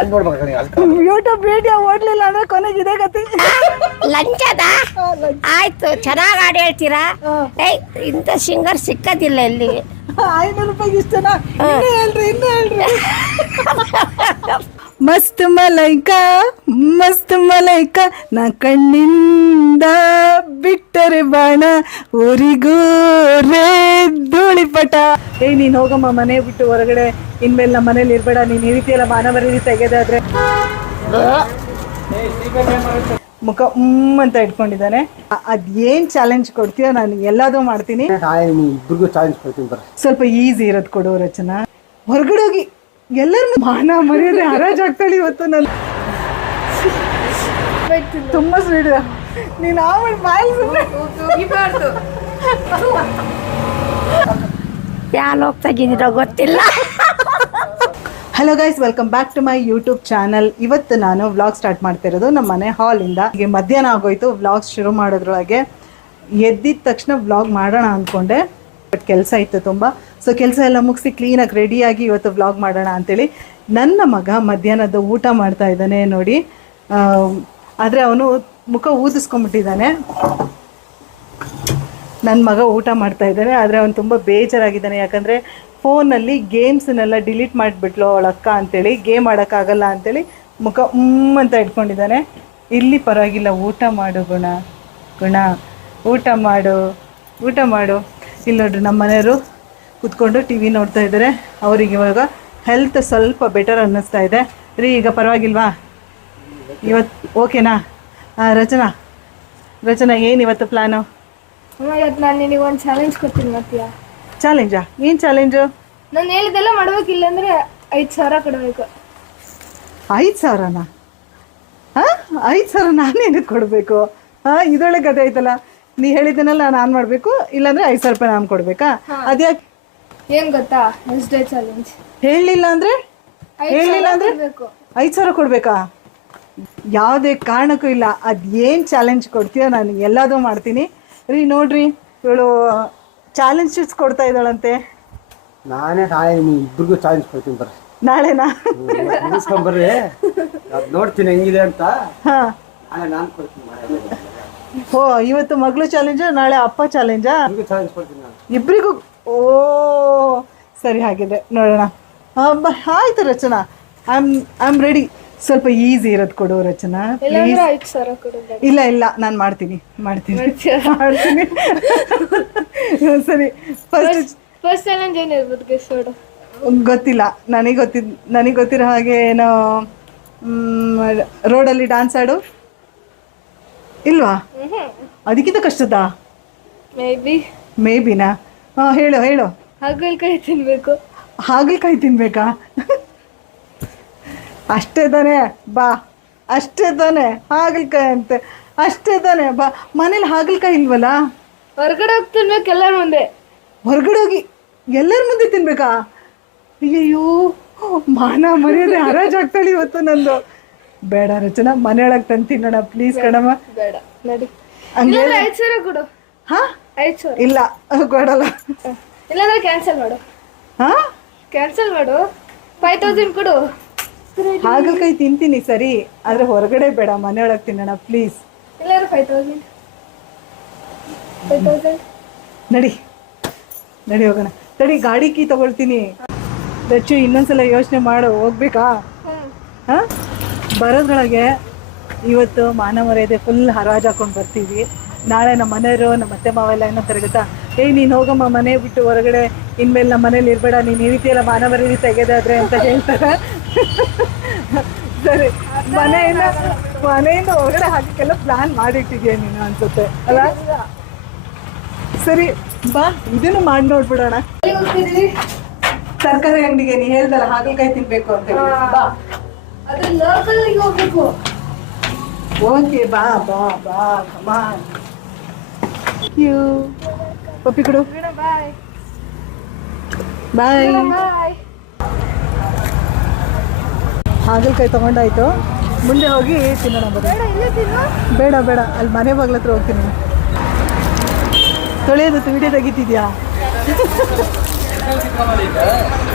ಅಲ್ಲಿ ನೋಡ್ಬೇಕು YouTube video ಓಡ್ಲಿಲ್ಲ ಅಂದ್ರೆ ಕೊನೆಗೆ ಇದೇ ಗತಿ. ಲಂಚದ ಆಯ್ತು, ಚೆನ್ನಾಗಿ ಹಾಡು ಹೇಳ್ತೀರಾ. ಏಯ್ ಇಂಥ ಸಿಂಗರ್ ಸಿಕ್ಕದಿಲ್ಲ ಇಲ್ಲಿ. 500 ರೂಪಾಯಿಗೆ ಇಷ್ಟನಾ? ಇನ್ನು ಹೇಳ್ರಿ. ಮಸ್ತ್ ಮಲೈಕ ನಾ ಕಣ್ಣಿಂದ ಬಿಟ್ಟರೆ ಬಾಣ ಊರಿಗೂರೇ ಧೂಳಿಪಟ. ನೀನ್ ಹೋಗಮ್ಮ ಮನೆ ಬಿಟ್ಟು ಹೊರಗಡೆ, ಇನ್ಮೇಲೆ ನಮ್ಮ ಮನೇಲಿ ಇರ್ಬೇಡ. ನೀನ್ ಈ ರೀತಿ ಎಲ್ಲ ಮಾನವರಿ ತೆಗೆದಾದ್ರೆ ಮುಖ ಅಂತ ಇಟ್ಕೊಂಡಿದ್ದಾನೆ. ಅದೇನ್ ಚಾಲೆಂಜ್ ಕೊಡ್ತೀಯೋ ನಾನು ಎಲ್ಲದೂ ಮಾಡ್ತೀನಿ. ಸ್ವಲ್ಪ ಈಸಿ ಇರೋದು ಕೊಡು ರಚನಾ. ಹೊರಗಡೆ ಹೋಗಿ ಎಲ್ಲರೂ ಮಾನ ಮರ್ಯಾದೆ ಹರಾಜಾಗ್ತಾಳೆ ಇವತ್ತು. ನಾನು ತುಂಬಾ ಸ್ವೀಟ್. ನೀನು ಯಾರು ಹೋಗ್ತಾಗಿದ್ದೀರೋ ಗೊತ್ತಿಲ್ಲ. Hello guys, welcome back to my YouTube channel. ಇವತ್ತು ನಾನು ವ್ಲಾಗ್ ಸ್ಟಾರ್ಟ್ ಮಾಡ್ತಿರೋದು ನಮ್ಮ ಮನೆ ಹಾಲಿಂದ. ಹೀಗೆ ಮಧ್ಯಾಹ್ನ ಆಗೋಯ್ತು, ವ್ಲಾಗ್ ಶುರು ಮಾಡೋದ್ರೊಳಗೆ. ಎದ್ದಿದ ತಕ್ಷಣ ವ್ಲಾಗ್ ಮಾಡೋಣ ಅಂದ್ಕೊಂಡೆ, ಬಟ್ ಕೆಲಸ ಇತ್ತು ತುಂಬ. ಸೊ ಕೆಲಸ ಎಲ್ಲ ಮುಗಿಸಿ ಕ್ಲೀನಾಗಿ ರೆಡಿಯಾಗಿ ಇವತ್ತು ವ್ಲಾಗ್ ಮಾಡೋಣ ಅಂಥೇಳಿ ನನ್ನ ಮಗ ಮಧ್ಯಾಹ್ನದ ಊಟ ಮಾಡ್ತಾ ಇದ್ದಾನೆ ನೋಡಿ. ಆದರೆ ಅವನು ಮುಖ ಊದಿಸ್ಕೊಂಡ್ಬಿಟ್ಟಿದ್ದಾನೆ. ನನ್ನ ಮಗ ಊಟ ಮಾಡ್ತಾ ಇದ್ದಾನೆ, ಆದರೆ ಅವನು ತುಂಬ ಬೇಜಾರಾಗಿದ್ದಾನೆ. ಯಾಕಂದರೆ ಫೋನಲ್ಲಿ ಗೇಮ್ಸನ್ನೆಲ್ಲ ಡಿಲೀಟ್ ಮಾಡಿಬಿಟ್ಲು ಅವಳ ಅಕ್ಕ ಅಂಥೇಳಿ, ಗೇಮ್ ಆಡೋಕ್ಕಾಗಲ್ಲ ಅಂಥೇಳಿ ಮುಖ ಅಂತ ಇಟ್ಕೊಂಡಿದ್ದಾನೆ. ಇಲ್ಲಿ ಪರವಾಗಿಲ್ಲ, ಊಟ ಮಾಡು ಗುಣ ಊಟ ಮಾಡು. ಇಲ್ಲಿ ನೋಡ್ರಿ, ನಮ್ಮ ಮನೆಯವರು ಕೂತ್ಕೊಂಡು ಟಿ ವಿ ನೋಡ್ತಾ ಇದ್ದಾರೆ. ಅವ್ರಿಗೆ ಇವಾಗ ಹೆಲ್ತ್ ಸ್ವಲ್ಪ ಬೆಟರ್ ಅನ್ನಿಸ್ತಾ ಇದೆ ರೀ. ಈಗ ಪರವಾಗಿಲ್ವಾ ಇವತ್ತು? ಓಕೆನಾ? ರಚನಾ ಏನು ಇವತ್ತು ಪ್ಲ್ಯಾನು? ಇವತ್ತು ನಾನು ನಿನಗೆ ಒಂದು ಚಾಲೆಂಜ್ ಕೊಡ್ತೀನಿ. ಮಾಡ್ತೀಯಾ? ಚಾಲೆಂಜಾ? ಏನು ಚಾಲೆಂಜು? ನಾನು ಹೇಳಿದೆಲ್ಲ ಮಾಡ್ಬೇಕಿಲ್ಲ ಅಂದರೆ 5,000 ಕೊಡಬೇಕು. 5,000ನಾ? ಹಾಂ, 5,000 ನಾನೇನಕ್ಕೆ ಕೊಡಬೇಕು? ಇದೊಳ್ಳೆ ಕತೆ ಆಯ್ತಲ್ಲ. ನೀ ಹೇಳಿದ್ದನ್ನೆಲ್ಲ ನಾನು ಮಾಡಬೇಕು, ಇಲ್ಲಾಂದರೆ 5,000 ರೂಪಾಯಿ ನಾನು ಕೊಡಬೇಕಾ? ಅದ್ಯಾಕೆ? ಏನು ಗೊತ್ತಾ, ನೆಕ್ಸ್ಟ್ ಡೇ ಚಾಲೆಂಜ್. ಹೇಳಲಿಲ್ಲ ಅಂದರೆ 5,000 ಕೊಡಬೇಕಾ? ಯಾವುದೇ ಕಾರಣಕ್ಕೂ ಇಲ್ಲ. ಅದೇನು ಚಾಲೆಂಜ್ ಕೊಡ್ತೀಯೋ ನಾನು ಎಲ್ಲದೂ ಮಾಡ್ತೀನಿ ರೀ. ನೋಡ್ರಿ, ಇವಳು ಚಾಲೆಂಜ್ ಶೀಟ್ಸ್ ಕೊಡ್ತಾ ಇದ್ದಾಳಂತೆ. ನಾನೇ ಇಬ್ಬರಿಗೂ ಚಾಲೆಂಜ್ ಕೊಡ್ತೀನಿ ಬರ್ರಿ. ನಾಳೆನಾ? ಬರ್ರಿ, ನೋಡ್ತೀನಿ ಹೆಂಗಿದೆ ಅಂತ. ಹಾಂ, ನಾನು ಕೊಡ್ತೀನಿ. ಓ, ಇವತ್ತು ಮಗಳು ಚಾಲೆಂಜಾ, ನಾಳೆ ಅಪ್ಪ ಚಾಲೆಂಜಾ? ಚಾಲೆಂಜ್ ಕೊಡ್ತೀನಿ ನಾನು ಇಬ್ಬರಿಗೂ. ಓ ಸರಿ, ಹಾಗಿದ್ರೆ ನೋಡೋಣ. ಆಯ್ತು ರಚನಾ, ಐ ಆಮ್ ರೆಡಿ. ಸ್ವಲ್ಪ ಈಸಿ ಇರೋದು ಕೊಡು ರಚನಾ ಪ್ಲೀಸ್. 5,000 ಕೊಡು. ಇಲ್ಲ ನಾನು ಮಾಡ್ತೀನಿ. ಸರಿ, ಫಸ್ಟ್ ಚಾಲೆಂಜ್ ಏನಿರ್ಬೋದು ಗೆಸ್ ಮಾಡು. ಗೊತ್ತಿಲ್ಲ, ನನಗೆ ಗೊತ್ತಿರೋ ಹಾಗೆ ಏನೋ ರೋಡಲ್ಲಿ ಡ್ಯಾನ್ಸ್ ಆಡು. ಇಲ್ವಾ? ಅದಕ್ಕಿಂತ ಕಷ್ಟದಾ? ಮೇಬಿನಾ? ಹಾಂ, ಹೇಳು. ಹಾಗಲಕಾಯಿ ತಿನ್ಬೇಕು. ಹಾಗಲಕಾಯಿ ತಿನ್ಬೇಕಾ? ಅಷ್ಟೇ ತಾನೇ? ಬಾ, ಅಷ್ಟೇ ತಾನೇ? ಹಾಗಲಕಾಯಿ ಅಂತೆ, ಅಷ್ಟೇ ತಾನೇ? ಬಾ. ಮನೇಲಿ ಹಾಗಲಕಾಯಿ ಇಲ್ವಲ್ಲ? ಹೊರಗಡೆ ಹೋಗಿ ತಿನ್ಬೇಕು, ಎಲ್ಲರ ಮುಂದೆ. ಹೊರಗಡೆ ಹೋಗಿ ಎಲ್ಲರ ಮುಂದೆ ತಿನ್ಬೇಕಾ? ಅಯ್ಯಯ್ಯೋ, ಮಾನ ಮರ್ಯಾದೆ ಹರಾಜಾಗ್ತಾಳೆ ಇವತ್ತು ನಂದು. ಬೇಡ ರಚನಾ, ಮನೆಯೊಳಗೆ ತಂದು ತಿನ್ನೋಣ ಪ್ಲೀಸ್ ಕಣಮ್ಮ. ಬೇಡ, ನಡಿ. ಹಂಗೆ 5,000 ಕೊಡು. ಹಾಂ, 5,000 ಇಲ್ಲ ಕೊಡಲ್ಲ. ಇಲ್ಲಾಂದ್ರೆ ಕ್ಯಾನ್ಸಲ್ ಮಾಡು. ಹಾಂ, ಕ್ಯಾನ್ಸಲ್ ಮಾಡು. 5,000 ಕೊಡು. ಹಾಗಲಕಾಯಿ ತಿಂತೀನಿ ಸರಿ, ಆದರೆ ಹೊರಗಡೆ ಬೇಡ, ಮನೆಯೊಳಗೆ ತಿನ್ನೋಣ ಪ್ಲೀಸ್. ಇಲ್ಲಾಂದ್ರೆ 5,000. ನಡಿ ಹೋಗೋಣ. ತಡಿ, ಗಾಡಿ ಕೀ ತಗೊಳ್ತೀನಿ. ದಚ್ಚು, ಇನ್ನೊಂದ್ಸಲ ಯೋಚನೆ ಮಾಡು, ಹೋಗ್ಬೇಕಾ? ಹಾಂ, ಬರೋದ್ರೊಳಗೆ ಇವತ್ತು ಮಾನ ಮರ್ಯಾದೆ ಫುಲ್ ಹರಾಜ್ ಹಾಕೊಂಡು ಬರ್ತೀವಿ. ನಾಳೆ ನಮ್ಮ ಮನೆಯವರು, ನಮ್ಮ ಅತ್ತೆ ಮಾವೆಲ್ಲ ಏನೋ ತಿರುಗುತ್ತಾ, ನೀನು ಹೋಗಮ್ಮ ಮನೆ ಬಿಟ್ಟು ಹೊರಗಡೆ, ಇನ್ಮೇಲೆ ನಮ್ಮ ಮನೇಲಿ ಇರಬೇಡ, ನೀನು ಈ ರೀತಿ ಎಲ್ಲ ಮಾನ ಮರ್ಯಾದೆ ತೆಗೆದಾದ್ರೆ ಅಂತ ಹೇಳ್ತಾರೆ. ಸರಿ, ಮನೆಯಿಂದ ಹೊರಗಡೆ ಹಾಕಕ್ಕೆಲ್ಲ ಪ್ಲಾನ್ ಮಾಡಿಟ್ಟಿದ್ಯಾ ನೀನು ಅನ್ಸುತ್ತೆ ಅಲ್ಲ? ಸರಿ ಬಾ, ಇದನ್ನು ಮಾಡಿ ನೋಡ್ಬಿಡೋಣ. ತರಕಾರಿ ಅಂಗಡಿಗೆ ನೀ ಹೇಳ್ದಲ್ಲ ಹಾಗಲಕಾಯಿ ತಿನ್ಬೇಕು ಅಂತ ಹೇಳಿ. ಬಾ, ಹೋಗ್ಬೇಕು. ಓಕೆ, ಬಾ ಕಮಾನ್. ಪಪ್ಪಿ ಕೊಡು. ಬಾಯ್. ಹಾಗಲಕಾಯಿ ತಗೊಂಡಾಯ್ತು, ಮುಂದೆ ಹೋಗಿ ತಿನ್ನೋಣ. ಬೇಡ ಅಲ್ಲಿ ಮನೆ ಬಾಗ್ಲ ಹತ್ರ ಹೋಗ್ತೀನಿ. ತೊಳೆಯೋದು ವಿಡಿಯೋ ತೆಗಿತಿದ್ಯಾ?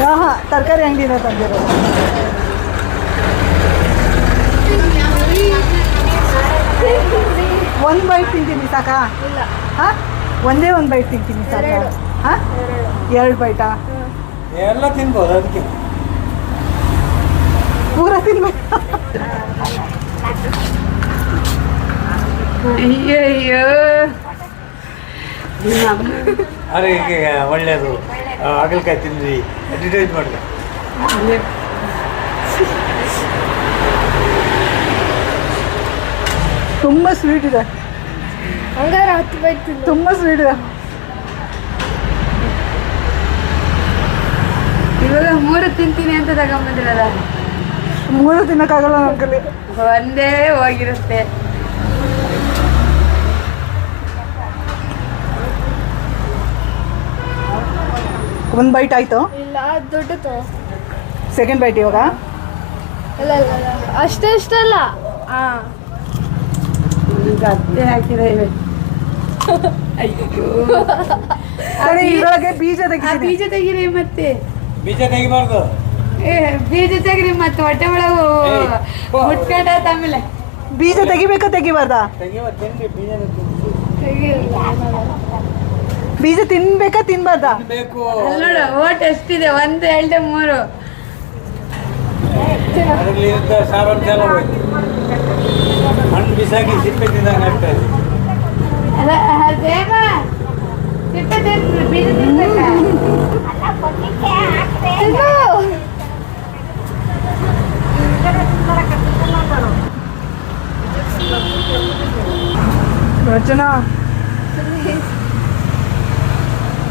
ಹಾಂ, ತರಕಾರಿ ಅಂಗಡಿನ ತಂದಿರೋದು. ಬೈಟ್ ತಿಂತೀನಿ ಸಾಕಾ? ಇಲ್ಲ ಹಾ, ಒಂದೇ ಒಂದು ಬೈಟ್ ತಿಂತೀನಿ ಸಾಕಾ? ಎರಡು. ಹಾ, 2 ಬೈಟಾ? ಎಲ್ಲ ತಿನ್ಬೋದು ಅದಕ್ಕೆ. ಪೂರ ತಿನ್ಬೇಕು. ಅಯ್ಯಯ್ಯೋ ಆರೋಗ್ಯಕ್ಕೆ ಒಳ್ಳೆಯದು. ಹಾಗಲಕಾಯಿ ತಿಂದ್ರಿ, ಅಡ್ವರ್ಟೈಸ್ ಮಾಡಿದೆ. ತುಂಬ ಸ್ವೀಟ್ ಇದೆ, ಹಂಗಾರೆ 10 ಬೈಟ್ ತಿಂದು. ತುಂಬ ಸ್ವೀಟ್ ಇದೆ. ಇವಾಗ 3 ತಿಂತೀನಿ ಅಂತ ತಗೊಂಬಂದಿರಲ್ಲ, 3 ತಿನ್ನಕ್ಕಾಗಲ್ಲ ನನ್ನ ಕೈಲಿ. ಒಂದೇ ಹೋಗಿರುತ್ತೆ. ಒಂದು ಬೈಟ್ ಆಯಿತು, ಇಲ್ಲ ದೊಡ್ಡದು. ಸೆಕೆಂಡ್ ಬೈಟ್ ಇವಾಗ. ಇಲ್ಲ ಇಲ್ಲ ಇಲ್ಲ ಅಷ್ಟೇ ಇಷ್ಟಲ್ಲ. ಗದ್ದೆ ಹಾಕಿದೆ ಇವೆ. ಸರಿ, ಇದ್ರೊಳಗೆ ಬೀಜ ಆ ತೆಗಿತೀನಿ. ಬೀಜ ತೆಗಿರಿ ಮತ್ತೆ. ಬೀಜ ತೆಗಿಬಾರ್ದು. ಬೀಜ ತೆಗಿರಿ ಮತ್ತೆ ಹೊಟ್ಟೆ ಒಳಗೆ ಮುಟ್ಕೊಂಡಾಯ್ತು ಆಮೇಲೆ. ಬೀಜ ತೆಗಿಬೇಕಾ ತೆಗಿಬಾರ್ದಾ? ತಿನ್ರಿ, ಬೀಜನ ಬೀಜ ತಿನ್ಬೇಕಾ ತಿನ್ಬಾರ್ದಾ? ತಿನ್ಬೇಕು. ಅಲ್ಲಿ ನೋಡು ಓಟ್ ಎಷ್ಟಿದೆ, 1, 2, 3. ಅದರಲ್ಲಿ ಇದ್ದ ಸಾರಾಂಶ ಎಲ್ಲ ಹೋಯ್ತು. ಹಣ್ಣು ಬಿಸಾಕಿ ಸಿಪ್ಪೆ ತಿಂದಂಗೆ ಆಗ್ತಾ ಇದೆ. ದೇವ ಸಿಪ್ಪೆ ತಿನ್ನು, ಬೀಜ ತಿನ್ಬೇಕಾ? ರಚನಾ,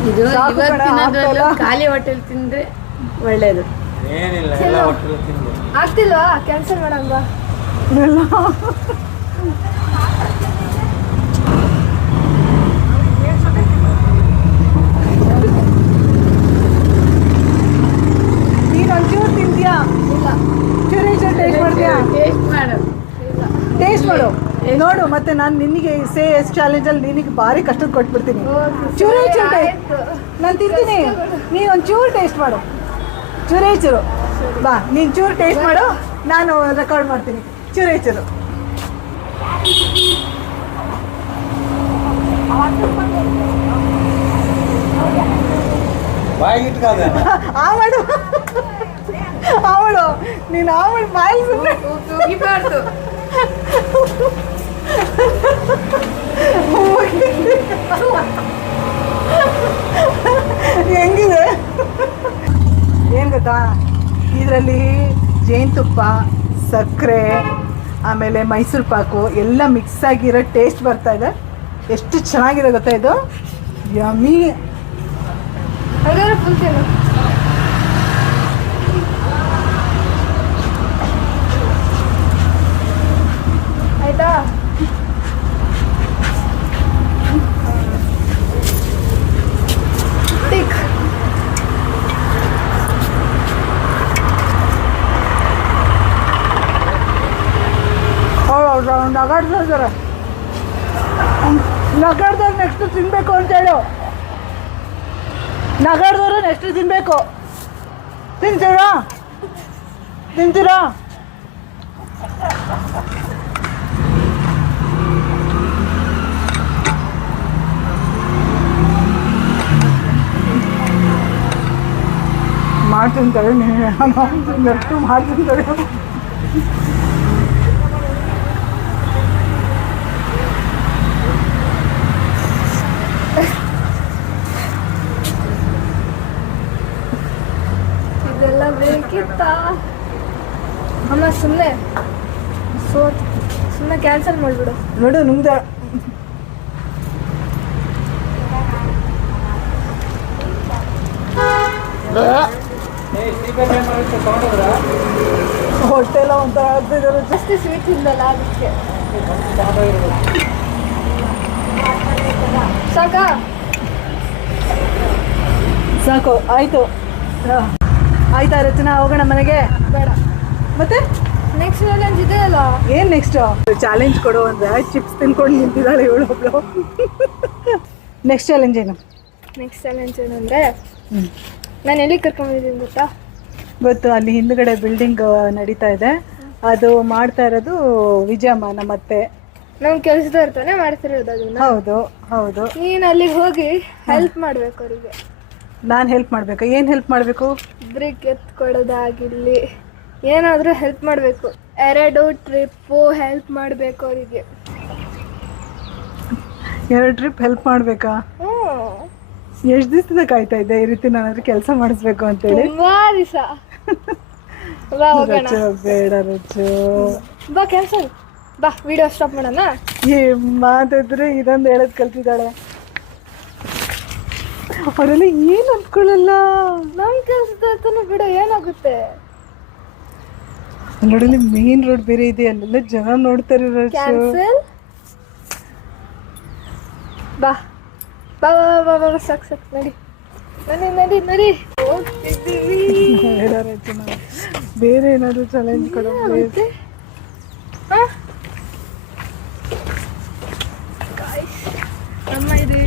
ಇದು ಸಾಕು ಕಣೆ, ಇವತ್ತಿನದ್ರಲ್ಲೂ ಆಗ್ತಾ ಇಲ್ಲ. ಖಾಲಿ ಹೋಟೆಲ್ ತಿಂದ್ರೆ ಒಳ್ಳೇದು. ಏನಿಲ್ಲ, ಎಲ್ಲ ಒಟ್ಟಲ್ಲಿ ತಿಂದು. ಆಗ್ತಿಲ್ವಾ? ಕ್ಯಾನ್ಸಲ್ ಮಾಡೋಣ ಬಾ. ಎಲ್ಲ ನೀನು ಒಂಚೂರು ತಿಂತೀಯಾ? ಇಲ್ಲ ಚೂರು ಟೇಸ್ಟ್ ಮಾಡ್ತೀಯಾ? ಟೇಸ್ಟ್ ಮಾಡು. ಟೇಸ್ಟ್ ಮಾಡು, ನೋಡು. ಮತ್ತೆ ನಾನು ನಿನಗೆ ಎಸ್ ಚಾಲೆಂಜಲ್ಲಿ ನಿನಗೆ ಭಾರಿ ಕಷ್ಟದ ಕೊಟ್ಬಿಡ್ತೀನಿ. ಚೂರು ಆಯ್ತು. ನಾನು ತಿಂತೀನಿ, ನೀನು ಒಂದು ಚೂರು ಟೇಸ್ಟ್ ಮಾಡು. ಚೂರು ಬಾ, ನೀನು ಚೂರು ಟೇಸ್ಟ್ ಮಾಡು, ನಾನು ರೆಕಾರ್ಡ್ ಮಾಡ್ತೀನಿ. ಚೂರು ಬಾಯಿಗೆ ಇಟ್ಕಾದ. ಆ ಮಾಡು ನೀನು ಆ ಮಾಡು, ಬಾಯಿ ಸುಮ್ಮನೆ ಉಗಿಬಾರ್ದು. ಹೆಂಗಿದೆ ಏನು ಗೊತ್ತಾ, ಇದರಲ್ಲಿ ಜೇನುತುಪ್ಪ, ಸಕ್ಕರೆ, ಆಮೇಲೆ ಮೈಸೂರು ಪಾಕು ಎಲ್ಲ ಮಿಕ್ಸ್ ಆಗಿರೋ ಟೇಸ್ಟ್ ಬರ್ತಾ ಇದೆ. ಎಷ್ಟು ಚೆನ್ನಾಗಿದೆ ಗೊತ್ತಾ ಇದು, ಯಮ್ಮಿ. ಹಾಗಾದ್ರೆ ಫುಲ್ ತಿನ್ನು. ಆಯ್ತಾ? ಟಿಕ್. ನಗಾಡ್ದವ್ರು ನೆಕ್ಸ್ಟ್ ತಿನ್ಬೇಕು ಅಂತ ಹೇಳು. ನಗಾಡ್ದವರು ನೆಕ್ಸ್ಟ್ ತಿನ್ಬೇಕು. ತಿಂತೀರಾ? ಮಾಡ್ತೀನಿ ತಡೆ, ನೆಕ್ಸ್ಟು ಮಾಡ್ತೀನಿ ತಡೆ. ಇದೆಲ್ಲ ಬೇಕಿತ್ತಾ? ಅಮ್ಮ ಸುಮ್ಮನೆ ಸುಮ್ಮನೆ ಕ್ಯಾನ್ಸಲ್ ಮಾಡಿಬಿಡು. ನೋಡು ನಿಮ್ದು ಹೊಟ್ಟೆ ಎಲ್ಲ ಒಂಥರ ಆಗ್ತಿದ್ದಾರೆ. ಜಾಸ್ತಿ ಸ್ವೀಟ್ ತಿಂದಲ್ಲ ಅದಕ್ಕೆ. ಸಾಕಾ? ಸಾಕು, ಆಯಿತು. ಆಯ್ತಾ ರಚನಾ, ಹೋಗೋಣ ಮನೆಗೆ? ಬೇಡ. ಮತ್ತೆ ನೆಕ್ಸ್ಟ್ ಚಾಲೆಂಜ್ ಇದೆ ಅಲ್ಲ. ಏನು ನೆಕ್ಸ್ಟ್ ಚಾಲೆಂಜ್ ಕೊಡು ಅಂದರೆ ಚಿಪ್ಸ್ ತಿನ್ಕೊಂಡು ನಿಂತಿದ್ದಾಳೆ ಇವಳೊಬ್ಳು. ನೆಕ್ಸ್ಟ್ ಚಾಲೆಂಜ್ ಏನು? ನೆಕ್ಸ್ಟ್ ಚಾಲೆಂಜ್ ಏನಂದರೆ, ನಾನು ಎಲ್ಲಿ ಕರ್ಕೊಂಡ್ಬಂದಿದ್ದೀನಿ ಗೊತ್ತಾ? ಗೊತ್ತು, ಅಲ್ಲಿ ಹಿಂದ್ಗಡೆ ಬಿಲ್ಡಿಂಗ್ ನಡೀತಾ ಇದೆ. ಅದು ಮಾಡ್ತಾ ಇರೋದು ವಿಜಯಮ್ಮ ನಮ್ಮತ್ತೆ. ನಮ್ ಕೆಲ್ಸದವ್ರ ತಾನೇ ಮಾಡ್ತಿರೋದು ಅದನ್ನ. ಹೌದು ಹೌದು. ನೀನ್ ಅಲ್ಲಿಗೆ ಹೋಗಿ ಹೆಲ್ಪ್ ಮಾಡ್ಬೇಕು ಅವರಿಗೆ. ನಾನು ಹೆಲ್ಪ್ ಮಾಡ್ಬೇಕಾ? ಏನು ಹೆಲ್ಪ್ ಮಾಡಬೇಕು? ಬ್ರೇಕ್ ಎತ್ಕೊಡೋದಾಗಿರ್ಲಿ, ಏನಾದರೂ ಹೆಲ್ಪ್ ಮಾಡಬೇಕು. 2 ಟ್ರಿಪ್ಪು ಹೆಲ್ಪ್ ಮಾಡಬೇಕು ಅವರಿಗೆ. 2 ಟ್ರಿಪ್ ಹೆಲ್ಪ್ ಮಾಡಬೇಕಾ? ಎಷ್ಟು ದಿವಸದಿಂದ ಕಾಯ್ತಾ ಇದ್ದೆ ಈ ರೀತಿ ನಾನಾದ್ರೂ ಕೆಲಸ ಮಾಡಿಸ್ಬೇಕು ಅಂತೇಳಿ? ತುಂಬಾ ದಿವಸ. ಬಾ ಹೋಗೋಣ. ರಚ್ಚು, ಬೇಡ ರಚ್ಚು. ಬಾ ಕ್ಯಾನ್ಸಲ್. ಬಾ ವಿಡಿಯೋ ಸ್ಟಾಪ್ ಮಾಡೋಣ. ಈ ಮಾತಾಡಿದ್ರೆ ಇದೊಂದು ಹೇಳೋದು ಕಲ್ತಿದ್ದಾಳೆ. ಅವರೆಲ್ಲ ಏನು ಅಂದ್ಕೊಳ್ಳಲ್ಲ. ನಮ್ ಕೆಲ್ಸದ ಬಿಡು, ಏನಾಗುತ್ತೆ? ನೋಡಲಿ ಮೇನ್ ರೋಡ್ ಬೇರೆ ಇದೆ, ಅಲ್ಲೆಲ್ಲ ಜನ ನೋಡ್ತಾರೆ. ಕ್ಯಾನ್ಸಲ್. ಬಾ ಬಾ ಬಾ ಬಾ ಬಾ ಸಾಕು ಸಾಕು, ನಡಿ ನಡಿ ನಡಿ ನಡಿ. ಬೇಡ ರಚ್ಚು, ನಾನು ಬೇರೆ ಏನಾದ್ರು ಚಾಲೆಂಜ್ ಕೊಡೋ. ಅಮ್ಮ ಇದು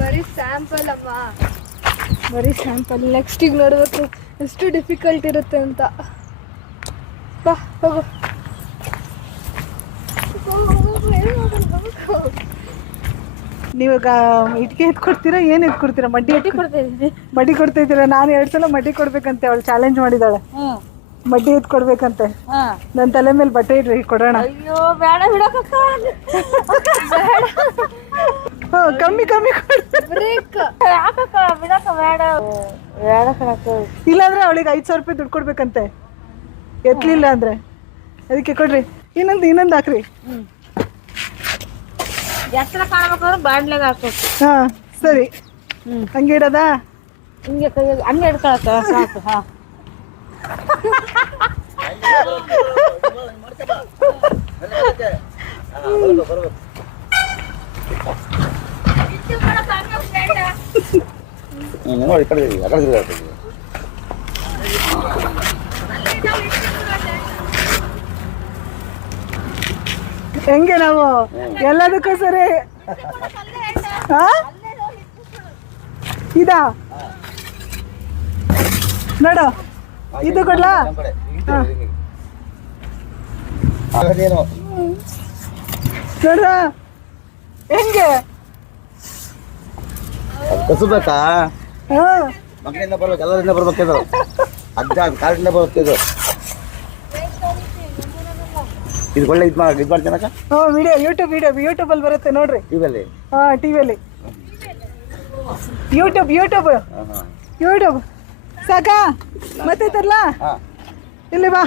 ಬರೀ ಸ್ಯಾಂಪಲ್ ಅಮ್ಮ, ಬರೀ ಸ್ಯಾಂಪಲ್. ನೆಕ್ಸ್ಟಿಗೆ ನೋಡ್ಬೇಕು ಎಷ್ಟು ಡಿಫಿಕಲ್ಟ್ ಇರುತ್ತೆ ಅಂತ. ಬಾ ಹೋಗು. ನೀವಾಗ ಇಟ್ಕೆ ಎತ್ಕೊಡ್ತೀರಾ? ಏನು ಎತ್ಕೊಡ್ತೀರಾ? ಮಡ್ಡಿ ಕೊಡ್ತಾ ಇದ್ದೀರಾ? ನಾನು 2 ಸಲ ಮಡ್ಡಿ ಕೊಡ್ಬೇಕಂತೆ. ಅವಳು ಚಾಲೆಂಜ್ ಮಾಡಿದಾಳೆ, ಮಡ್ಡಿ ಎತ್ಕೊಡ್ಬೇಕಂತೆ. ನನ್ನ ತಲೆ ಮೇಲೆ ಬಟ್ಟೆ ಇಡ್ರಿ, ಕೊಡೋಣ. ಅಯ್ಯೋ ಬೇಡ ಬಿಡಕ್ಕ. ಕಮ್ಮಿ ಕಮ್ಮಿ ಬ್ರೇಕ್ ಯಾಕಕ್ಕ ಬಿಡಕ್ಕ? ಬೇಡ ಬೇಡ ಕಣಕ್ಕ. ಇಲ್ಲಾಂದ್ರೆ ಅವಳಿಗೆ 5,000 ರೂಪಾಯಿ ದುಡ್ಡು ಕೊಡ್ಬೇಕಂತೆ, ಎತ್ತಲಿಲ್ಲ ಅಂದ್ರೆ. ಅದಕ್ಕೆ ಕೊಡ್ರಿ. ಇನ್ನೊಂದು ಹಾಕ್ರಿ. ಎತ್ತರ ಕಾಣಬೇಕಾದ್ರೆ ಬಾಡ್ಲೆಗೆ ಹಾಕ್ಬೇಕು. ಹಾ ಸರಿ, ಹಂಗೆ ಇಡೋದಾ? ಹಿಂಗೆ ಕೈ ಹಂಗೆ ಹಿಡ್ಕೊಳತ್ತ ಸಾಕು. ಹಾ ಹೆಂಗೆ ನಾವು ಎಲ್ಲದಕ್ಕೂ ಸರಿ. ಇದಾ ನೋಡು, ಇದು ಕೊಡ್ಲಾ? ನೋಡ್ರ ಹೆಂಗೆ ಕಸಬೇಕಾ? ಹಾ ಮಕ್ಕಳಿಂದ ಬರ್ಬೇಕು, ಎಲ್ಲರಿಂದ ಬರ್ಬೇಕಿದು. ಅಜ್ಜ ಕಾಲಿಂದ ಬರುತ್ತೆ ಇದು ಒಳ್ಳೆ ಇದು ಮಾಡ್ತೀನಕ್ಕ. ವಿಡಿಯೋ ಯೂಟ್ಯೂಬಲ್ಲಿ ಬರುತ್ತೆ ನೋಡ್ರಿ. ಟಿವಿಯಲ್ಲಿ? ಹಾ ಟಿವಿಯಲ್ಲಿ. ಯೂಟ್ಯೂಬ್ ಸಾಕಾ? ಮತ್ತೆ ತರ್ಲಾ? ಇಲ್ಲಿ ಬಾ.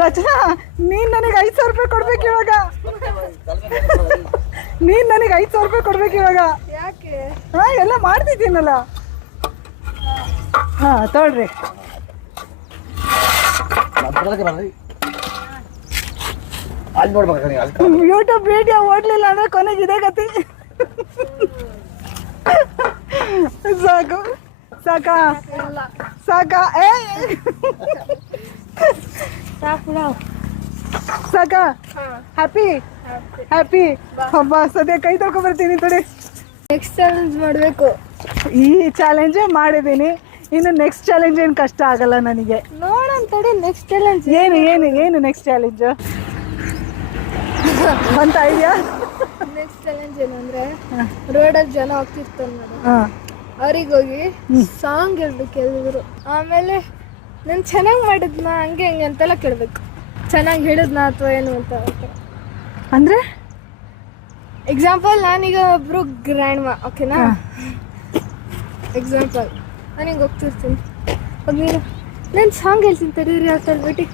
ರಚನಾ, ನೀನ್ ನನಗೆ 5,000 ರೂಪಾಯಿ ಕೊಡ್ಬೇಕು ಇವಾಗ. ನೀನ್ ನನಗೆ 5,000 ರೂಪಾಯಿ ಕೊಡ್ಬೇಕು ಇವಾಗ. ಯಾಕೆ? ಹಾ ಎಲ್ಲ ಮಾಡ್ತಿದ್ದೀನಲ್ಲ. ಹಾ ತೊಗೊಳ್ರಿ. ಯೂಟ್ಯೂಬ್ ವಿಡಿಯೋ ಓಡ್ಲಿಲ್ಲ ಅಂದ್ರೆ ಕೊನೆಗೆ ಇದೇ ಗತಿ. ಸಾಕು ಸಾಕಾ? ಸಾಕಾ? ಸಾಕಾ? ಹ್ಯಾಪಿ ಹಬ್ಬ. ಸದ್ಯ ಕೈ ತೊಳ್ಕೊಂಡ್ ಬರ್ತೀನಿ ತೊಡಿ. ನೆಕ್ಸ್ಟ್ ಚಾಲೆಂಜ್ ಮಾಡಬೇಕು. ಈ ಚಾಲೆಂಜ್ ಮಾಡಿದ್ದೀನಿ, ಇನ್ನು ನೆಕ್ಸ್ಟ್ ಚಾಲೆಂಜ್ ಏನು ಕಷ್ಟ ಆಗಲ್ಲ ನನಗೆ. ನೋಡೋಣ ತಡಿ. ನೆಕ್ಸ್ಟ್ ಚಾಲೆಂಜ್ ಏನು ನೆಕ್ಸ್ಟ್ ಚಾಲೆಂಜ್ ಅಂತ ಇದೆಯಾ? ನೆಕ್ಸ್ಟ್ ಚಾಲೆಂಜ್ ಏನಂದ್ರೆ, ರೋಡಲ್ಲಿ ಜನ ಹೋಗ್ತಿರ್ತಾರೆ ನೋಡಿ, ಅವ್ರಿಗೆ ಹೋಗಿ ಸಾಂಗ್ ಹೇಳ್ಬೇಕು ಎಲ್ರು. ಆಮೇಲೆ ನಾನು ಚೆನ್ನಾಗಿ ಮಾಡಿದ್ನಾ ಹಂಗೆ ಹಿಂಗೆ ಅಂತೆಲ್ಲ ಕೇಳಬೇಕು. ಚೆನ್ನಾಗಿ ಹೇಳಿದ್ನಾ ಅಥವಾ ಏನು ಅಂತ. ಅಂದರೆ ಎಕ್ಸಾಂಪಲ್, ನಾನೀಗ ಒಬ್ರು ಗ್ರ್ಯಾಂಡ್ ಮಾ, ಓಕೆನಾ? ಎಕ್ಸಾಂಪಲ್ ನಾನೀಗ ಹೋಗ್ತಿರ್ತೀನಿ, ಅದು ನೀನು ನಾನು ಸಾಂಗ್ ಹೇಳ್ತೀನಿ ತಡೀರಿ ಅಂತ ಹೇಳ್ಬಿಟ್ಟು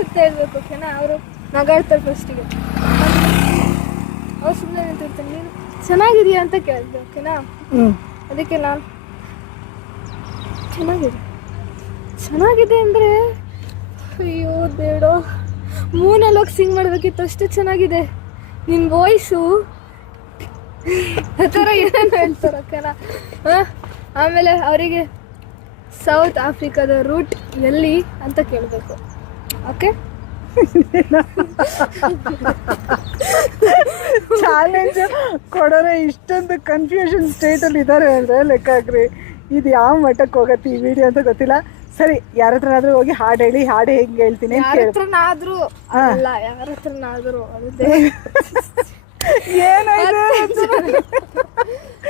ಅಂತ ಹೇಳ್ಬೇಕು, ಓಕೆನಾ? ಅವರು ನಗಾಡ್ತಾರೆ ಫಸ್ಟಿಗೆ. ಅವ್ರು ಸುಮ್ಮನೆ ನಿಂತಿರ್ತೀನಿ, ನೀನು ಚೆನ್ನಾಗಿದೆಯಾ ಅಂತ ಕೇಳಿದೆ, ಓಕೆನಾ? ಅದಕ್ಕೆ ನಾನು ಚೆನ್ನಾಗಿದೆ ಅಂದರೆ, ಅಯ್ಯೋ ದೇಡೋ, ಮೂನಲ್ಲಿ ಹೋಗಿ ಸಿಂಗ್ ಮಾಡಬೇಕಿತ್ತು, ಅಷ್ಟು ಚೆನ್ನಾಗಿದೆ ನಿನ್ನ ವಾಯ್ಸು ಆ ಥರ ಏನೇನು ಹೇಳ್ತಾರೆ, ಓಕೆನಾ? ಆಮೇಲೆ ಅವರಿಗೆ ಸೌತ್ ಆಫ್ರಿಕಾದ ರೂಟ್ ಎಲ್ಲಿ ಅಂತ ಕೇಳಬೇಕು, ಓಕೆ? ಚಾಲೆಂಜ್ ಕೊಡೋರೆ ಇಷ್ಟೊಂದು ಕನ್ಫ್ಯೂಷನ್ ಸ್ಟೇಟಲ್ಲಿ ಇದ್ದಾರೆ ಅಂದರೆ ಲೆಕ್ಕ ಹಾಕ್ರಿ. ಇದು ಯಾವ ಮಟ್ಟಕ್ಕೆ ಹೋಗತ್ತೆ ಈ ವಿಡಿಯೋ ಅಂತ ಗೊತ್ತಿಲ್ಲ. ಸರಿ, ಯಾರ ಹತ್ರನಾದ್ರೂ ಹೋಗಿ ಹಾಡು ಹೇಳಿ, ಹಾಡು ಹೆಂಗೆ ಹೇಳ್ತೀನಿ ಅಂತ ಯಾರ ಕೇಳಿ. ಹತ್ರನಾದ್ರೂ ಅಲ್ಲ, ಯಾರ ಹತ್ರನಾದ್ರೂ ಏನಾಯ್ತು?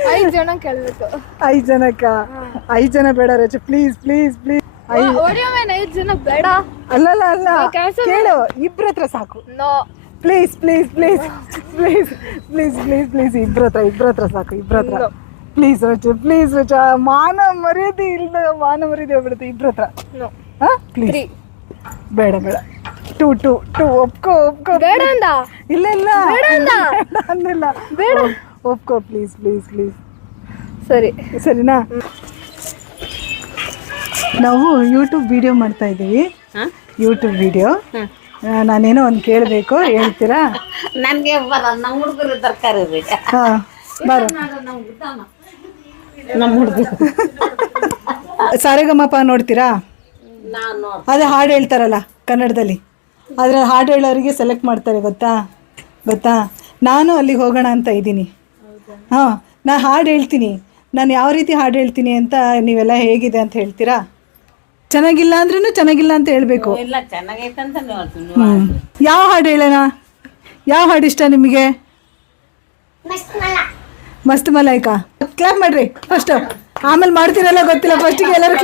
5 ಜನ ಕೇಳ್ಬೇಕು. 5 ಜನಕ್ಕ? 5 ಜನ ಬೇಡ ರಚು, ಪ್ಲೀಸ್ ಪ್ಲೀಸ್ ಪ್ಲೀಸ್. ಹೊಡಿಯೋವೇನು 5 ಜನ ಬೇಡ? ಅಲ್ಲ ಕೇಳು, ಇಬ್ರ ಹತ್ರ ಸಾಕು. No, please please please please please please please ಇಬ್ರ ಹತ್ರ ಸಾಕು, ಇಬ್ರ ಹತ್ರ. ಪ್ಲೀಸ್ ರಚ, ಮಾನ ಮರ್ಯಾದೆ ಹೋಗ್ಬಿಡುತ್ತೆ ಇಬ್ರ ಹತ್ರ. ಹಾ ಪ್ಲೀಸ್, ಬೇಡ 2 ಒಪ್ಕೋ. ಬೇಡ ಅಂದ? ಇಲ್ಲ ಅಂದಿಲ್ಲ, ಬೇಡ, ಒಪ್ಕೋ ಪ್ಲೀಸ್. ಸರಿನಾ? ನಾವು ಯೂಟ್ಯೂಬ್ ವಿಡಿಯೋ ಮಾಡ್ತಾ ಇದ್ದೀವಿ. ಯೂಟ್ಯೂಬ್ ವಿಡಿಯೋ ನಾನೇನೋ ಒಂದು ಕೇಳಬೇಕು, ಹೇಳ್ತೀರಾ? ನನಗೆ ಬರಲ್ಲ, ನಮ್ಮ ಹುಡುಗರು ತರಕಾರಿ. ಹಾಂ ಬರ. ನಮ್ಮ ಹುಡುಗರು ಸಾರೆಗಮಪ ನೋಡ್ತೀರಾ? ನಾನು ಅದೇ ಹಾಡು ಹೇಳ್ತಾರಲ್ಲ ಕನ್ನಡದಲ್ಲಿ, ಅದ್ರಲ್ಲಿ ಹಾಡು ಹೇಳೋರಿಗೆ ಸೆಲೆಕ್ಟ್ ಮಾಡ್ತಾರೆ, ಗೊತ್ತಾ? ನಾನು ಅಲ್ಲಿಗೆ ಹೋಗೋಣ ಅಂತ ಇದ್ದೀನಿ. ಹಾಂ, ನಾನು ಹಾಡು ಹೇಳ್ತೀನಿ. ನಾನು ಯಾವ ರೀತಿ ಹಾಡು ಹೇಳ್ತೀನಿ ಅಂತ ನೀವೆಲ್ಲ ಹೇಗಿದೆ ಅಂತ ಹೇಳ್ತೀರಾ? ಚೆನ್ನಾಗಿಲ್ಲ ಅಂದ್ರೂ ಚೆನ್ನಾಗಿಲ್ಲ ಅಂತ ಹೇಳಬೇಕು. ಇಲ್ಲ, ಚೆನ್ನಾಗೈತೆ ಅಂತ ಹೇಳ್ತೀನಿ. ಯಾವ ಹಾಡು ಹೇಳೋಣ? ಯಾವ ಹಾಡು ಇಷ್ಟ ನಿಮಗೆ? ಮಸ್ತ್ ಮಲಾಯ್ಕ. ಕ್ಲಾಪ್ ಮಾಡ್ರಿ ಫಸ್ಟ್, ಆಮೇಲೆ ಮಾಡ್ತೀರಲ್ಲ ಗೊತ್ತಿಲ್ಲ. ಫಸ್ಟಿಗೆ ಎಲ್ಲರೂ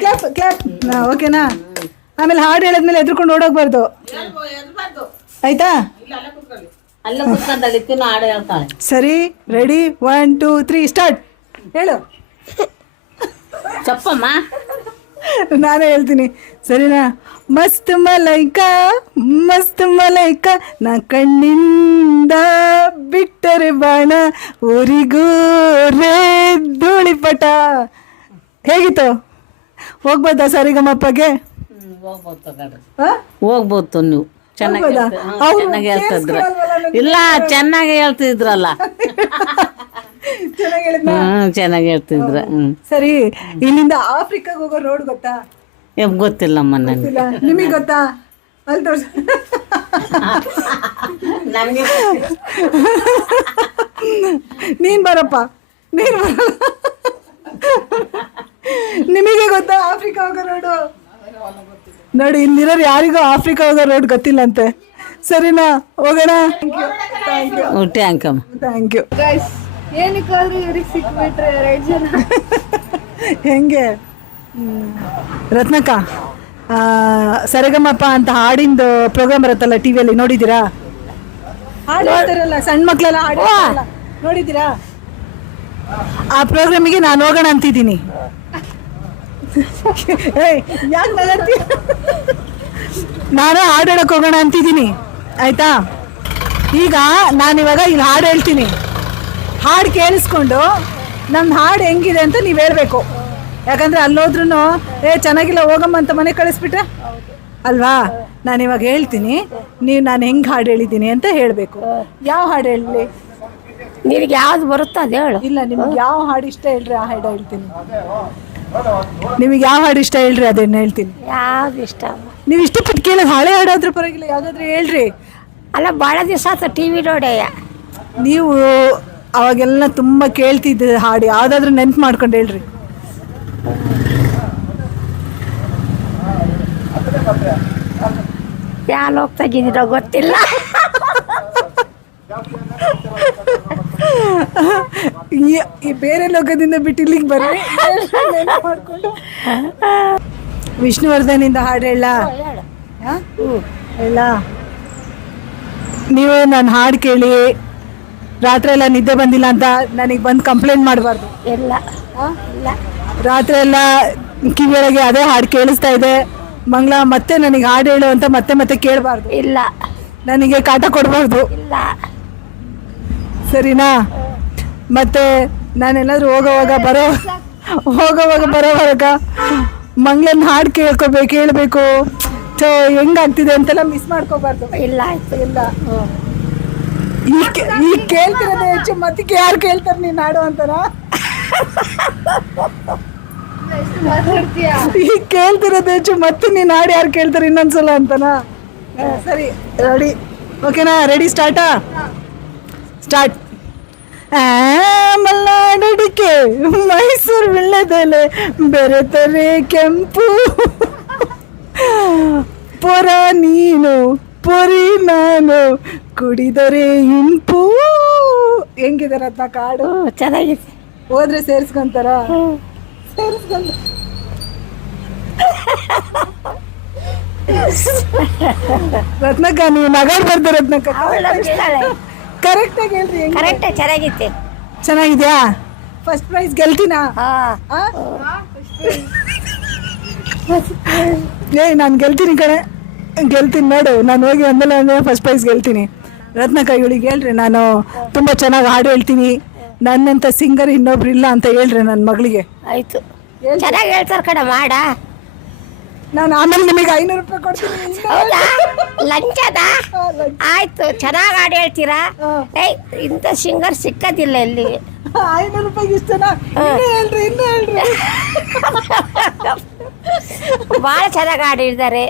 ಕ್ಲಾಪ್ ಓಕೆನಾ? ಆಮೇಲೆ ಹಾಡು ಹೇಳಿದ್ಮೇಲೆ ಎದ್ರುಕೊಂಡು ಓಡೋಗ್ಬಾರ್ದು, ಆಯ್ತಾ? ಅಲ್ಲ ಕುತ್ಕೊಂಡಳಿತು ಹಾಡು ಹೇಳ್ತಾಳೆ. ಸರಿ, ರೆಡಿ, 1 2 3 ಸ್ಟಾರ್ಟ್. ಹೇಳು. ಚಪ್ಪಮ್ಮ, ನಾನೇ ಹೇಳ್ತೀನಿ, ಸರಿನಾ? ಮಸ್ತ್ ಮಲೈಕ ನಾ ಕಣ್ಣಿಂದ ಬಿಟ್ಟರೆ ಬಾಣ ಊರಿಗೂರೇ ಧೂಳಿಪಟ. ಹೇಗಿತ್ತು? ಹೋಗ್ಬೋದಾ ಸಾರಿಗಮಪ್ಪಗೆ? ಹೋಗ್ಬೋದು ನೀವು. ಚೆನ್ನಾಗಿ ಹೇಳ್ತಿದ್ರ? ಇಲ್ಲ, ಚೆನ್ನಾಗಿ ಹೇಳ್ತಿದ್ರಲ್ಲ. ಚೆನ್ನಾಗಿ ಹೇಳ್ತಿದ್ರ. ಸರಿ, ಇಲ್ಲಿಂದ ಆಫ್ರಿಕಾಗ ಹೋಗೋ ರೋಡ್ ಗೊತ್ತಾ? ಗೊತ್ತಿಲ್ಲಮ್ಮ ನನಗೆ. ನಿಮಗೆ ಗೊತ್ತಾ? ಅಲ್ಲಿ ತೋರ್ಸ. ನೀನ್ ಬರಪ್ಪ, ನೀನ್ ಬರ. ನಿಮಗೆ ಗೊತ್ತಾ ಆಫ್ರಿಕಾ ಹೋಗೋ ರೋಡು? ನೋಡಿ, ಇಲ್ಲಿರೋರು ಯಾರಿಗೂ ಆಫ್ರಿಕಾ ಹೋಗೋ ರೋಡ್ ಗೊತ್ತಿಲ್ಲಂತೆ. ಸರಿನಾ? ಹೋಗೋಣ. Thank you. ಗೈಸ್, ಏನಕ್ಕಾದ್ರೂ ಇವ್ರಿಗೆ ಸಿಕ್ಬಿಟ್ರೆ 2 ಜನ. ಹೆಂಗೆ ರತ್ನಕ್ಕ? ಸರಿಗಮಪ ಅಂತ ಹಾಡಿಂದು ಪ್ರೋಗ್ರಾಮ್ ಬರುತ್ತಲ್ಲ ಟಿವಿಯಲ್ಲಿ, ನೋಡಿದ್ದೀರಾ? ಹಾಡು ಹೇಳ್ತಾರಲ್ಲ ಸಣ್ಣ ಮಕ್ಕಳೆಲ್ಲ, ಹಾಡು ನೋಡಿದ್ದೀರಾ? ಆ ಪ್ರೋಗ್ರಾಮಿಗೆ ನಾನು ಹೋಗೋಣ ಅಂತಿದ್ದೀನಿ. ಯಾಕೆ ನಗತ್ತಿ? ನಾನು ಹಾಡು ಹೇಳಕ್ಕೆ ಹೋಗೋಣ ಅಂತಿದ್ದೀನಿ, ಆಯ್ತಾ? ಈಗ ನಾನಿವಾಗ ಇಲ್ಲಿ ಹಾಡು ಹೇಳ್ತೀನಿ. ಹಾಡು ಕೇಳಿಸ್ಕೊಂಡು ನಮ್ಮ ಹಾಡು ಹೆಂಗಿದೆ ಅಂತ ನೀವು ಹೇಳಬೇಕು. ಯಾಕಂದರೆ ಅಲ್ಲೋದ್ರೂ ಚೆನ್ನಾಗಿಲ್ಲ ಹೋಗಮ್ಮ ಅಂತ ಮನೆ ಕಳಿಸ್ಬಿಟ್ರೆ ಅಲ್ವಾ? ನಾನಿವಾಗ ಹೇಳ್ತೀನಿ, ನೀವು ನಾನು ಹೆಂಗೆ ಹಾಡು ಹೇಳಿದ್ದೀನಿ ಅಂತ ಹೇಳಬೇಕು. ಯಾವ ಹಾಡು ಹೇಳಲಿ? ನಿನಗೆ ಯಾವ್ದು ಬರುತ್ತೋ ಅದು ಹೇಳು. ಇಲ್ಲ, ನಿಮ್ಗೆ ಯಾವ ಹಾಡು ಇಷ್ಟ ಹೇಳ್ರಿ, ಆ ಹಾಡು ಹೇಳ್ತೀನಿ. ನಿಮಗೆ ಯಾವ ಹಾಡು ಇಷ್ಟ ಹೇಳ್ರಿ, ಅದನ್ನ ಹೇಳ್ತೀನಿ. ಯಾವ್ದು ಇಷ್ಟ? ನೀವು ಇಷ್ಟಪಟ್ಟು ಕೇಳೋದು ಹಳೆ ಹಾಡಾದ್ರೂ ಪರವಾಗಿಲ್ಲ, ಯಾವುದಾದ್ರೂ ಹೇಳ್ರಿ. ಅಲ್ಲ, ಭಾಳ ದಿವಸ ಆಯ್ತು ಟಿವಿ ನೋಡೆಯ. ನೀವು ಅವಾಗೆಲ್ಲ ತುಂಬ ಕೇಳ್ತಿದ್ದ ಹಾಡು ಯಾವುದಾದ್ರೂ ನೆನ್ಪು ಮಾಡ್ಕೊಂಡು ಹೇಳ್ರಿ. ಯಾವ ಲೋಕ ತೆಗಿದಿರೋ ಗೊತ್ತಿಲ್ಲ. ಈ ಬೇರೆ ಲೋಕದಿಂದ ಬಿಟ್ಟು ಇಲ್ಲಿಗೆ ಬರ್ರಿ ಮಾಡ್ಕೊಂಡು. ವಿಷ್ಣುವರ್ಧನಿಂದ ಹಾಡು ಹೇಳ? ಹೇಳ? ನೀವು ನಾನು ಹಾಡು ಕೇಳಿ ರಾತ್ರಿ ಎಲ್ಲ ನಿದ್ದೆ ಬಂದಿಲ್ಲ ಅಂತ ನನಗೆ ಬಂದು ಕಂಪ್ಲೇಂಟ್ ಮಾಡಬಾರ್ದು. ಇಲ್ಲ ಇಲ್ಲ, ರಾತ್ರಿ ಎಲ್ಲ ಕಿವಿಯೊಳಗೆ ಅದೇ ಹಾಡು ಕೇಳಿಸ್ತಾ ಇದೆ ಮಂಗಳ, ಮತ್ತೆ ನನಗೆ ಹಾಡು ಹೇಳು ಅಂತ ಮತ್ತೆ ಕೇಳಬಾರ್ದು. ಇಲ್ಲ, ನನಗೆ ಕಾಟ ಕೊಡಬಾರ್ದು. ಇಲ್ಲ, ಸರಿನಾ? ಮತ್ತೆ ನಾನೆಲ್ಲಾದ್ರೂ ಹೋಗೋವಾಗ ಬರೋವಾಗ ಮಂಗಳನ್ನ ಹಾಡು ಕೇಳಬೇಕು. ಸೊ ಹೆಂಗಾಗ್ತಿದೆ ಅಂತೆಲ್ಲ ಮಿಸ್ ಮಾಡ್ಕೋಬಾರ್ದು. ಇಲ್ಲ, ಆಯ್ತು. ಇಲ್ಲ, ಈಗ ಕೇಳ್ತಿರೋದೇ ಹೆಚ್ಚು, ಮತ್ತೆ ಯಾರು ಕೇಳ್ತಾರೆ ನೀನು ಹಾಡು ಅಂತಾರ? ಎಷ್ಟು ಮಾತಾಡ್ತೀಯ ಈಗ ಕೇಳ್ತಿರೋದು ಹೆಚ್ಚು ಮತ್ತೆ ನೀನು ಹಾಡು ಯಾರು ಕೇಳ್ತಾರೆ ಇನ್ನೊಂದ್ಸಲ ಅಂತನಾ ಸರಿ ರೆಡಿ ಓಕೆನಾ ರೆಡಿ ಸ್ಟಾರ್ಟಾ ಸ್ಟಾರ್ಟ್ ಮಲ್ನಾಡಡಿಕೆ ಮೈಸೂರು ವಿಳ್ಳೆದೆಲೆ ಬೆರೆತರೆ ಕೆಂಪು ಪೊರ ನೀನು ಪೊರಿ ನಾನು ಕುಡಿದರೆ ಇಂಪು ಹೆಂಗಿದೆ ರತ್ನ ಕಾಡು ಚೆನ್ನಾಗಿದೆ. ಹೋದ್ರೆ ಸೇರಿಸ್ಕೊಂತಾರ ಸೇರಿಸ್ಕೊಂತ ರತ್ನಕ್ಕ ನೀವು ನಗಾಡ್ ಬರ್ತಾರೆ ರತ್ನಕ್ಕ ಅವಳು ನಗಿಸ್ತಾಳೆ. ಕರೆಕ್ಟಾಗಿ ಹೇಳ್ರಿ ಹೆಂಗೆ ಕರೆಕ್ಟ್ ಚೆನ್ನಾಗಿತ್ತೆ. ಚೆನ್ನಾಗಿದ್ಯಾ ಫಸ್ಟ್ ಪ್ರೈಸ್ ಗೆಲ್ತೀನಾ ಹಾ ಆ? ನಾನು ಗೆಲ್ತೀನಿ ಕಣೆ ಗೆಲ್ತೀನಿ ನೋಡು ನಾನು ಹೋಗಿ ಒಂದಲ್ಲ ಒಂದೇ ಫಸ್ಟ್ ಪ್ರೈಸ್ ಗೆಲ್ತೀನಿ ರತ್ನಕ್ಕ ಇವಳಿಗೆ ಹೇಳ್ರಿ ನಾನು ತುಂಬ ಚೆನ್ನಾಗಿ ಹಾಡು ಹೇಳ್ತೀನಿ ನನ್ನಂಥ ಸಿಂಗರ್ ಇನ್ನೊಬ್ರು ಇಲ್ಲ ಅಂತ ಹೇಳ್ರಿ ನನ್ನ ಮಗಳಿಗೆ ಆಯ್ತು. ಚೆನ್ನಾಗಿ ಹೇಳ್ತಾರ ಕಣ ಮಾಡ. ನಾನು ಆಮೇಲೆ ನಿಮಗೆ 500 ರೂಪಾಯಿ ಕೊಡ್ತೀನಿ ಹೌದಾ ಲಂಚದ ಆಯ್ತು. ಚೆನ್ನಾಗಿ ಹಾಡು ಹೇಳ್ತೀರಾ. ಏಯ್ ಇಂಥ ಸಿಂಗರ್ ಸಿಕ್ಕದಿಲ್ಲ ಇಲ್ಲಿ. 500 ರೂಪಾಯಿಗೆ ಇಷ್ಟನಾ ಇನ್ನೂ ಹೇಳ್ರಿ ಭಾಳ ಚೆನ್ನಾಗಿ ಹಾಡು ಹೇಳಿದ್ದಾರೆ.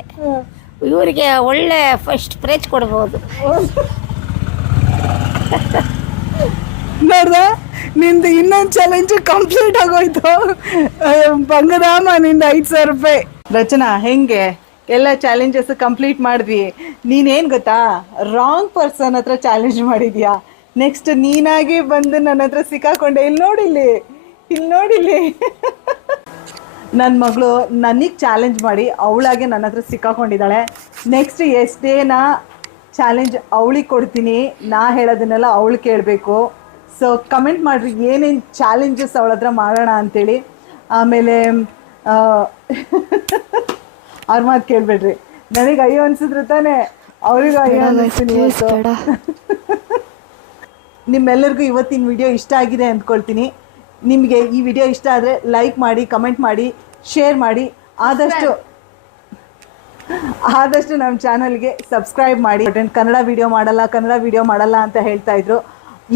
ಇವರಿಗೆ ಒಳ್ಳೆ ಫಸ್ಟ್ ಪ್ರೈಸ್ ಕೊಡ್ಬೋದು. ನೋಡ್ದ ನಿಂದು ಇನ್ನೊಂದು ಚಾಲೆಂಜ್ ಕಂಪ್ಲೀಟ್ ಆಗೋಯ್ತು ಬಂಗದಾಮ ನಿಂದ 5,000 ರೂಪಾಯಿ. ರಚನಾ ಹೆಂಗೆ ಎಲ್ಲ ಚಾಲೆಂಜಸ್ ಕಂಪ್ಲೀಟ್ ಮಾಡಿದ್ವಿ. ನೀನೇನು ಗೊತ್ತಾ ರಾಂಗ್ ಪರ್ಸನ್ ಹತ್ರ ಚಾಲೆಂಜ್ ಮಾಡಿದ್ಯಾ. ನೆಕ್ಸ್ಟ್ ನೀನಾಗಿ ಬಂದು ನನ್ನ ಹತ್ರ ಸಿಕ್ಕಾಕೊಂಡೆ. ಇಲ್ಲಿ ನೋಡಿಲ್ಲಿ ನನ್ನ ಮಗಳು ನನಗೆ ಚಾಲೆಂಜ್ ಮಾಡಿ ಅವಳಾಗೆ ನನ್ನ ಹತ್ರ ಸಿಕ್ಕಾಕೊಂಡಿದ್ದಾಳೆ. ನೆಕ್ಸ್ಟ್ ಎಷ್ಟೇನಾ ಚಾಲೆಂಜ್ ಅವಳಿಗೆ ಕೊಡ್ತೀನಿ. ನಾ ಹೇಳೋದನ್ನೆಲ್ಲ ಅವಳು ಕೇಳಬೇಕು. ಸೊ ಕಮೆಂಟ್ ಮಾಡಿರಿ ಏನೇನು ಚಾಲೆಂಜಸ್ ಅವಳ ಹತ್ರ ಮಾಡೋಣ ಅಂಥೇಳಿ. ಆಮೇಲೆ ಅವ್ರ ಮಾತು ಕೇಳಬೇಡ್ರಿ. ನನಗೆ ಅಯ್ಯೋ ಅನ್ಸಿದ್ರೆ ತಾನೇ ಅವ್ರಿಗೂ ಅಯ್ಯೋ ಅನಿಸ್ತೀನಿ. ನಿಮ್ಮೆಲ್ಲರಿಗೂ ಇವತ್ತಿನ ವಿಡಿಯೋ ಇಷ್ಟ ಆಗಿದೆ ಅಂದ್ಕೊಳ್ತೀನಿ. ನಿಮಗೆ ಈ ವಿಡಿಯೋ ಇಷ್ಟ ಆದರೆ ಲೈಕ್ ಮಾಡಿ, ಕಮೆಂಟ್ ಮಾಡಿ, ಶೇರ್ ಮಾಡಿ. ಆದಷ್ಟು ನಮ್ಮ ಚಾನಲ್ಗೆ ಸಬ್ಸ್ಕ್ರೈಬ್ ಮಾಡಿ. ಕನ್ನಡ ವಿಡಿಯೋ ಮಾಡಲ್ಲ ಅಂತ ಹೇಳ್ತಾ ಇದ್ರು.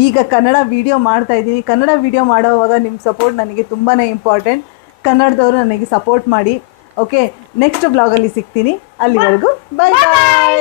ಈಗ ಕನ್ನಡ ವಿಡಿಯೋ ಮಾಡ್ತಾ ಇದ್ದೀನಿ. ಕನ್ನಡ ವಿಡಿಯೋ ಮಾಡೋವಾಗ ನಿಮ್ಮ ಸಪೋರ್ಟ್ ನನಗೆ ತುಂಬಾ ಇಂಪಾರ್ಟೆಂಟ್. ಕನ್ನಡದವರು ನನಗೆ ಸಪೋರ್ಟ್ ಮಾಡಿ. ಓಕೆ, ನೆಕ್ಸ್ಟ್ ಬ್ಲಾಗಲ್ಲಿ ಸಿಗ್ತೀನಿ. ಅಲ್ಲಿವರೆಗೂ ಬಾಯ್ ಬಾಯ್.